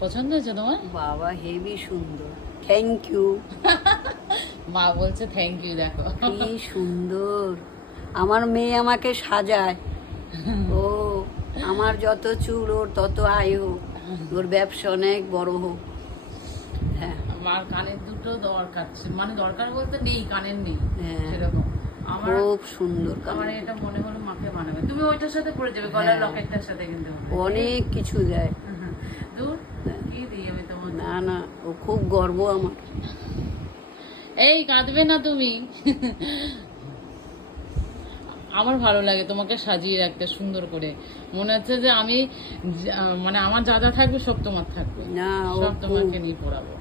পছন্দ হয়েছে তোমার? বাবা হেভি সুন্দর, থ্যাংক ইউ। মা বলছে থ্যাংক ইউ। দেখো কি সুন্দর, আমার মেয়ে আমাকে সাজায়। ও আমার যত চুল ওর তত আয় হোক, ওর ব্যবসা অনেক বড় হোক। হ্যাঁ আমার কানের দুটো দরকার মানে দরকার বলতে নেই, কানের নেই হ্যাঁ, সেরকম। আমার খুব সুন্দর আমার কানের। এটা মনে হলো মাকে বানাবে। তুমি ওইটার সাথে পরে যাবে, গলার লকেটটার সাথে কিন্তু অনেক কিছু দেয়। দূর কি দিই আমি তোমার? না না, ও খুব গর্ব আমার। এই কাঁদবে না তুমি। আমার ভালো লাগে তোমাকে সাজিয়ে রাখতে সুন্দর করে, মনে হচ্ছে যে আমি মানে আমার যা যা থাকবে সব তোমার থাকবে, না, ও সব তোমাকে নিয়ে পড়াবো।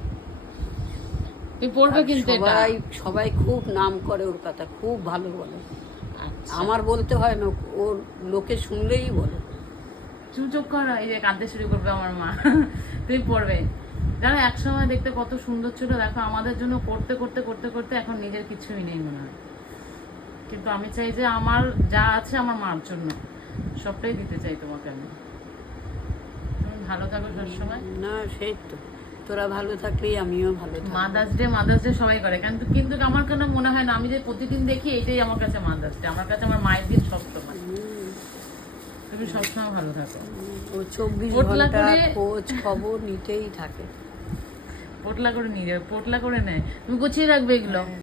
তুমি পড়বে আর কিন্তু এটা। সবাই সবাই খুব নাম করে ওর কথা, খুব ভালো বলে। আচ্ছা আমার বলতে হয় না, ওর লোকে শুনলেই বলে। চুপ করো, এই যে কাঁদতে শুরু করবে আমার মা। তুমি পড়বে জানো, একসময় দেখতে কত সুন্দর ছিল, দেখো আমাদের জন্য করতে করতে করতে করতে এখন নিজের কিছুই নেই মনে হয়। কিন্তু আমি চাই যে আমার যা আছে আমার মার জন্য সবটাই দিতে চাই তোমাকে আমি। তুমি ভালো থাকো সবসময়। না সেই তো, তোরা ভালো থাকলেই আমিও ভালো থাকবো। মাদার্স ডে সবাই করে, কিন্তু কিন্তু আমার কেন মনে হয় না, আমি যে প্রতিদিন দেখি এটাই আমার কাছে মাদার্স ডে, আমার কাছে আমার মায়ের দিন সবসময়। তুমি সবসময় ভালো থাকো। ও 24 পোটলা ঘন্টা করে- খোঁজ খবর নিতেই থাকে। পোটলা করে নিয়ে যাবে, পোটলা করে নেয়, তুমি গুছিয়ে রাখবে এগুলো।